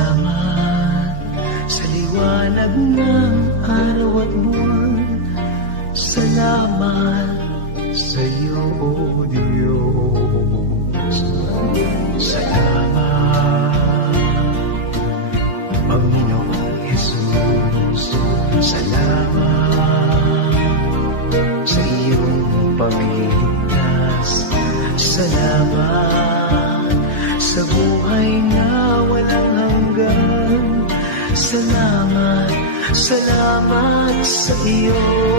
Salamat sa liwanag ng araw at buwan. Salamat sa iyo, O Diyos. Salamat, Panginoong Jesus. Salamat sa iyong pagliligtas. Salamat sa buhay na walang hanggan. Salamat, salamat sa iyo.